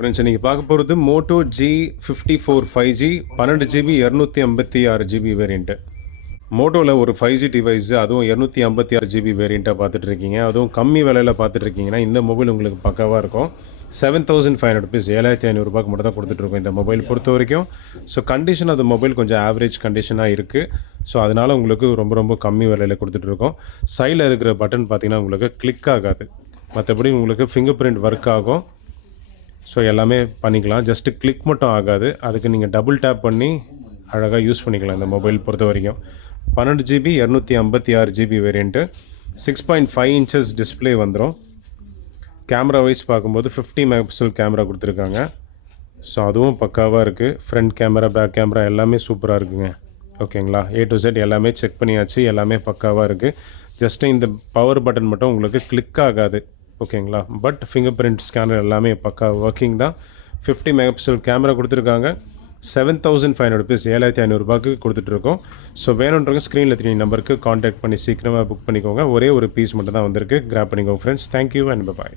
Friends நீங்கள் பார்க்க போகிறது Moto G54 5G 12 GB 256 GB variant. மோட்டோவில் ஒரு 5G டிவைஸு, அதுவும் 256 GB வேரியண்ட்டாக பார்த்துட்ருக்கீங்க. அதுவும் கம்மி விலையில் பார்த்துட்ருக்கீங்கன்னா இந்த மொபைல் உங்களுக்கு பக்காவாக இருக்கும். 7500 ருபீஸ், 7500 மட்டும் தான் கொடுத்துட்ருக்கோம் இந்த மொபைல் பொறுத்த வரைக்கும். ஸோ கண்டிஷன் அது மொபைல் கொஞ்சம் ஆவரேஜ் கண்டிஷனாக இருக்குது. ஸோ அதனால் உங்களுக்கு ரொம்ப கம்மி விலையில் கொடுத்துட்ருக்கோம். சைடில் இருக்கிற பட்டன் பார்த்திங்கன்னா உங்களுக்கு கிளிக் ஆகாது, மற்றபடி உங்களுக்கு ஃபிங்கர் பிரிண்ட் ஒர்க் ஆகும். ஸோ எல்லாமே பண்ணிக்கலாம், ஜஸ்ட்டு கிளிக் மட்டும் ஆகாது. அதுக்கு நீங்கள் டபுள் டேப் பண்ணி அழகாக யூஸ் பண்ணிக்கலாம் இந்த மொபைல் பொறுத்த வரைக்கும். 12 GB 256 GB variant, 6.5 inches display வந்துடும். கேமரா வைஸ் பார்க்கும்போது 50 மெகாபிக்சல் கேமரா கொடுத்துருக்காங்க. ஸோ அதுவும் பக்காவாக இருக்குது. ஃப்ரண்ட் கேமரா, பேக் கேமரா எல்லாமே சூப்பராக இருக்குங்க. ஓகேங்களா, A to Z எல்லாமே செக் பண்ணியாச்சு, எல்லாமே பக்காவாக இருக்குது. ஜஸ்ட்டு இந்த பவர் பட்டன் மட்டும் உங்களுக்கு கிளிக் ஆகாது. ஓகேங்களா, பட் ஃபிங்கர் பிரிண்ட் ஸ்கேனர் எல்லாமே பக்கா ஒர்க்கிங் தான். 50 மெகாபிக்சல் கேமரா கொடுத்துருக்காங்க. 7500 ருபீஸ், 7500 கொடுத்துட்ருக்கோம். ஸோ வேணுன்றவங்க ஸ்க்ரீனில் 3 நம்பருக்கு காண்டாக்ட் பண்ணி சீக்கிரமாக புக் பண்ணிக்கோங்க. ஒரே ஒரு பீஸ் மட்டும் தான் வந்திருக்கு, கிராப் பண்ணிக்கோங்க ஃப்ரெண்ட்ஸ். Thank you and bye.